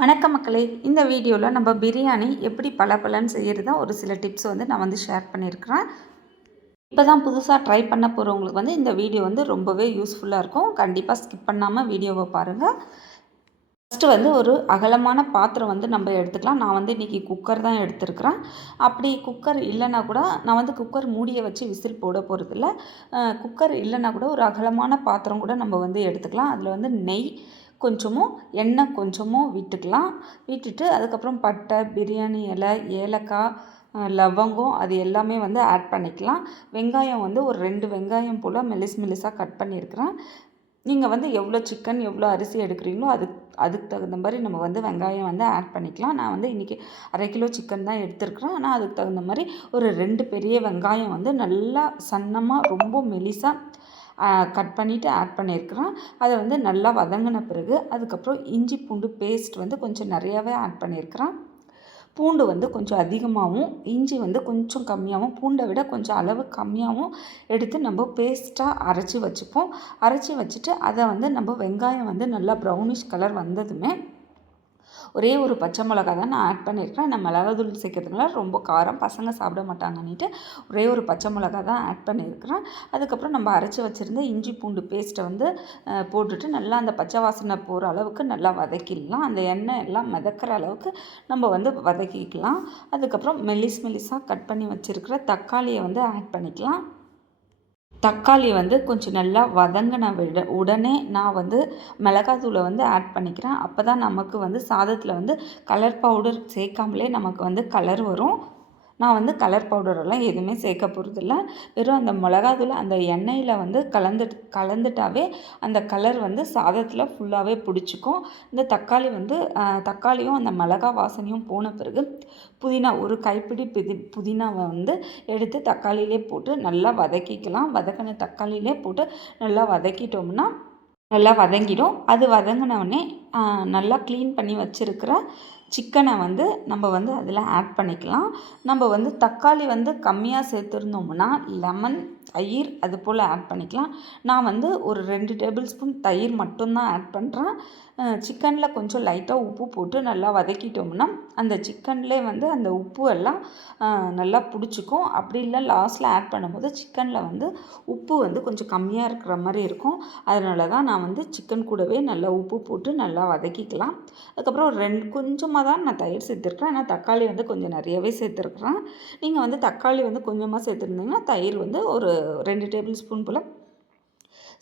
வணக்கம் மக்களே. இந்த வீடியோவில் நம்ம பிரியாணி எப்படி பலன்னு செய்கிறதா ஒரு சில டிப்ஸ் நான் ஷேர் பண்ணியிருக்கிறேன். இப்போ தான் புதுசாக ட்ரை பண்ண போகிறவங்களுக்கு இந்த வீடியோ ரொம்பவே யூஸ்ஃபுல்லாக இருக்கும். கண்டிப்பாக ஸ்கிப் பண்ணாமல் வீடியோவை பாருங்கள். ஃபஸ்ட்டு ஒரு அகலமான பாத்திரம் நம்ம எடுத்துக்கலாம். நான் இன்றைக்கி குக்கர் தான் எடுத்துருக்கிறேன். அப்படி குக்கர் இல்லைன்னா கூட நான் குக்கர் மூடியை வச்சு விசில் போட போகிறதில்ல. குக்கர் இல்லைன்னா கூட ஒரு அகலமான பாத்திரம் கூட நம்ம எடுத்துக்கலாம். அதில் நெய் கொஞ்சமும் எண்ணெய் கொஞ்சமும் விட்டுக்கலாம். விட்டுட்டு அதுக்கப்புறம் பட்டை, பிரியாணி இலை, ஏலக்காய், லவங்கம் அது எல்லாமே ஆட் பண்ணிக்கலாம். வெங்காயம் ஒரு 2 வெங்காயம் போல் மெலிசாக கட் பண்ணியிருக்கிறேன். நீங்கள் எவ்வளோ சிக்கன் எவ்வளோ அரிசி எடுக்கிறீங்களோ அதுக்கு தகுந்த மாதிரி நம்ம வெங்காயம் ஆட் பண்ணிக்கலாம். நான் இன்றைக்கி 1/2 கிலோ சிக்கன் தான் எடுத்துருக்குறேன். ஆனால் அதுக்கு தகுந்த மாதிரி ஒரு 2 பெரிய வெங்காயம் நல்லா சன்னமாக ரொம்ப மெலிசாக கட் பண்ணிவிட்டு ஆட் பண்ணியிருக்கிறேன். அதை நல்லா வதங்கின பிறகு அதுக்கப்புறம் இஞ்சி பூண்டு பேஸ்ட் கொஞ்சம் நிறையாவே ஆட் பண்ணியிருக்கிறேன். பூண்டு கொஞ்சம் அதிகமாகவும், இஞ்சி கொஞ்சம் கம்மியாகவும், பூண்டை விட கொஞ்சம் அளவு கம்மியாகவும் எடுத்து நம்ம பேஸ்ட்டாக அரைச்சி வச்சுப்போம். அரைச்சி வச்சுட்டு அதை நம்ம வெங்காயம் நல்லா ப்ரௌனிஷ் கலர் வந்ததுமே ஒரே ஒரு பச்சை மிளகா தான் நான் ஆட் பண்ணியிருக்கிறேன். நான் மிளகாத்தூள் சேர்க்கறதுனால ரொம்ப காரம் பசங்க சாப்பிட மாட்டாங்கன்னுட்டு ஒரே ஒரு பச்சை மிளகா தான் ஆட் பண்ணியிருக்கிறேன். அதுக்கப்புறம் நம்ம அரைச்சி வச்சுருந்த இஞ்சி பூண்டு பேஸ்ட்டை போட்டுட்டு நல்லா அந்த பச்சை வாசனை போகிற அளவுக்கு நல்லா வதக்கிடலாம். அந்த எண்ணெய் எல்லாம் மிதக்கிற அளவுக்கு நம்ம வதக்கிக்கலாம். அதுக்கப்புறம் மெலிசாக கட் பண்ணி வச்சுருக்கிற தக்காளியை ஆட் பண்ணிக்கலாம். தக்காளி கொஞ்சம் நல்லா வதங்கின உடனே நான் மிளகாத்தூளை ஆட் பண்ணிக்கிறேன். அப்போ தான் நமக்கு சாதத்தில் கலர் பவுடர் சேர்க்காமலே நமக்கு கலர் வரும். நான் கலர் பவுடரெல்லாம் எதுவுமே சேர்க்க போகிறதில்ல. வெறும் அந்த மிளகாத்தூள் அந்த எண்ணெயில் கலந்துட்டாவே அந்த கலர் சாதத்தில் ஃபுல்லாகவே பிடிச்சிக்கும். இந்த தக்காளியும் அந்த மிளகா வாசனையும் போன பிறகு புதினா ஒரு கைப்பிடி புதினாவை எடுத்து தக்காளியிலே போட்டு நல்லா வதக்கிக்கலாம். வதக்கின தக்காளியிலே போட்டு நல்லா வதக்கிட்டோம்னா நல்லா வதங்கிடும். அது வதங்கினவுடனே நல்லா க்ளீன் பண்ணி வச்சுருக்கிற சிக்கனை நம்ம அதில் ஆட் பண்ணிக்கலாம். நம்ம தக்காளி கம்மியாக சேர்த்துருந்தோம்னா லெமன், தயிர் அது போல் ஆட் பண்ணிக்கலாம். நான் ஒரு 2 டேபிள் ஸ்பூன் தயிர் மட்டும்தான் ஆட் பண்ணுறேன். சிக்கனில் கொஞ்சம் லைட்டாக உப்பு போட்டு நல்லா வதக்கிட்டோம்னா அந்த சிக்கன்லேயே அந்த உப்பு எல்லாம் நல்லா பிடிச்சிக்கும். அப்படி இல்லை லாஸ்ட்டில் ஆட் பண்ணும்போது சிக்கனில் உப்பு கொஞ்சம் கம்மியாக இருக்கிற மாதிரி இருக்கும். அதனால தான் நான் சிக்கன் கூடவே நல்லா உப்பு போட்டு நல்லா வதக்கிக்கலாம். அதுக்கப்புறம் கொஞ்சமாக தான் நான் தயிர் சேர்த்துருக்குறேன். ஆனால் தக்காளி கொஞ்சம் நிறையவே சேர்த்துருக்குறேன். நீங்கள் தக்காளி கொஞ்சமாக சேர்த்துருந்தீங்கன்னா தயிர் ஒரு 2 டேபிள் ஸ்பூன் போல்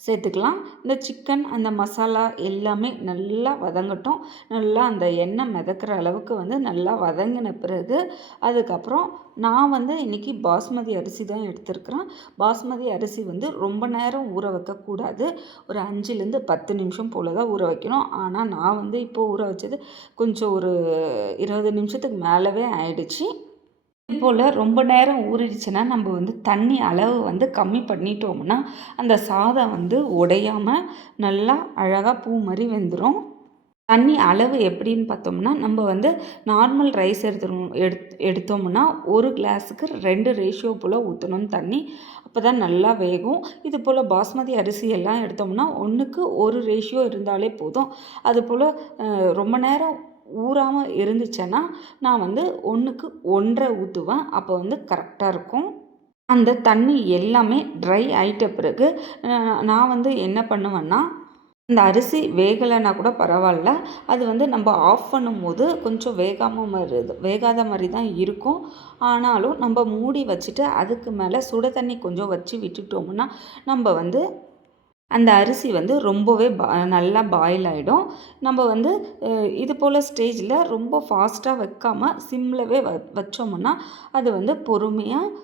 சேர்த்துக்கலாம். இந்த சிக்கன் அந்த மசாலா எல்லாமே நல்லா வதங்கட்டும். நல்லா அந்த எண்ணெய் மிதக்கிற அளவுக்கு நல்லா வதங்கின பிறகு அதுக்கப்புறம் நான் இன்றைக்கி பாஸ்மதி அரிசி தான் எடுத்துருக்கிறேன். பாஸ்மதி அரிசி ரொம்ப நேரம் ஊற வைக்கக்கூடாது. ஒரு 5லேருந்து 10 நிமிஷம் போல் தான் ஊற வைக்கணும். ஆனால் நான் இப்போது ஊற வச்சது கொஞ்சம் ஒரு 20 நிமிஷத்துக்கு மேலவே ஆயிடுச்சு. இது போல் ரொம்ப நேரம் ஊறிடுச்சுன்னா நம்ம தண்ணி அளவு கம்மி பண்ணிட்டோம்னா அந்த சாதம் உடையாமல் நல்லா அழகாக பூ மாதிரி வெந்துடும். தண்ணி அளவு எப்படின்னு பார்த்தோம்னா நம்ம நார்மல் ரைஸ் எடுத்தோம்னா 1 கிளாஸுக்கு 2 ரேஷியோ போல் ஊற்றணும் தண்ணி. அப்போ தான் நல்லா வேகும். இது போல் பாஸ்மதி அரிசி எல்லாம் எடுத்தோம்னா 1க்கு 1 ரேஷியோ இருந்தாலே போதும். அதுபோல் ரொம்ப நேரம் ஊறாமல் இருந்துச்சுன்னா நான் 1க்கு 1.5 ஊற்றுவேன். அப்போ கரெக்டாக இருக்கும். அந்த தண்ணி எல்லாமே ட்ரை ஆகிட்ட பிறகு நான் என்ன பண்ணுவேன்னா இந்த அரிசி வேகலைன்னா கூட பரவாயில்ல. அது நம்ம ஆஃப் பண்ணும்போது கொஞ்சம் வேகாத மாதிரி தான் இருக்கும். ஆனாலும் நம்ம மூடி வச்சுட்டு அதுக்கு மேலே சுட தண்ணி கொஞ்சம் வச்சு விட்டுட்டோம்னா நம்ம அந்த அரிசி ரொம்பவே நல்லா பாயில் ஆகிடும். நம்ம இது போல் ஸ்டேஜில் ரொம்ப ஃபாஸ்ட்டாக வைக்காமல் சிம்லவே வச்சோம்னா அது பொறுமையாக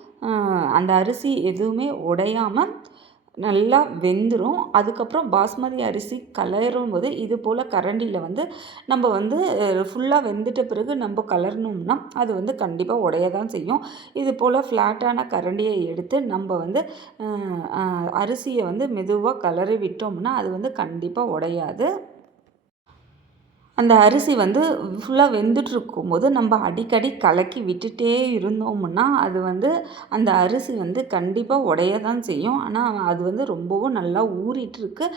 அந்த அரிசி எதுவுமே உடையாமல் நல்லா வெந்துடும். அதுக்கப்புறம் பாஸ்மதி அரிசி கலரும்போது இது போல் கரண்டியில் நம்ம ஃபுல்லாக வெந்துட்ட பிறகு நம்ம கலரணும்னா அது கண்டிப்பாக உடைய தான் செய்யும். இது போல் ஃப்ளாட்டான கரண்டியை எடுத்து நம்ம அரிசியை மெதுவாக கலரி விட்டோம்னா அது கண்டிப்பாக உடையாது. அந்த அரிசி வந்து ஃபுல்லாக வெந்துட்டுருக்கும்போது நம்ம அடிக்கடி கலக்கி விட்டுட்டே இருந்தோம்னா அது வந்து அந்த அரிசி வந்து கண்டிப்பாக உடைய தான் செய்யும். ஆனால் அது வந்து ரொம்பவும் நல்லா ஊறிட்டுருக்கு.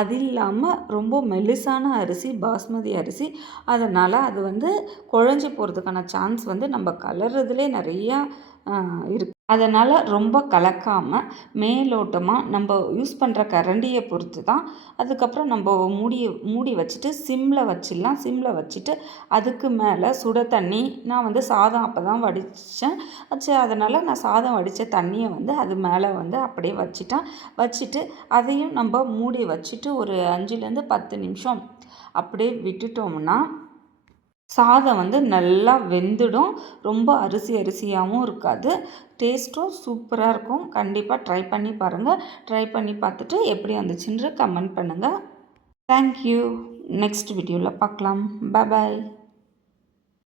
அது இல்லாமல் ரொம்ப மெலிசான அரிசி பாஸ்மதி அரிசி. அதனால் அது வந்து குழஞ்சி போகிறதுக்கான சான்ஸ் வந்து நம்ம கலர்றதுலே நிறையா இருக்கு. அதனால் ரொம்ப கலக்காம மேலோட்டமா நம்ம யூஸ் பண்ணுற கரண்டியை பொறுத்து தான். அதுக்கப்புறம் நம்ம மூடி வச்சுட்டு சிம்மில் வச்சிடலாம். சிம்மில் வச்சுட்டு அதுக்கு மேலே சுட தண்ணி, நான் வந்து சாதம் அப்போ தான் வடித்தேன். அதனால் நான் சாதம் வடித்த தண்ணியை வந்து அது மேலே வந்து அப்படியே வச்சுட்டேன். வச்சுட்டு அதையும் நம்ம மூடி வச்சுட்டு ஒரு 5லேருந்து 10 நிமிஷம் அப்படியே விட்டுட்டோம்னா சாதம் வந்து நல்லா வெந்துடும். ரொம்ப அரிசியாகவும் இருக்காது. டேஸ்ட்டும் சூப்பராக இருக்கும். கண்டிப்பாக ட்ரை பண்ணி பாருங்கள். ட்ரை பண்ணி பார்த்துட்டு எப்படி வந்துச்சுன்னு கமெண்ட் பண்ணுங்கள். Thank you. நெக்ஸ்ட் வீடியோவில் பார்க்கலாம். பாய்.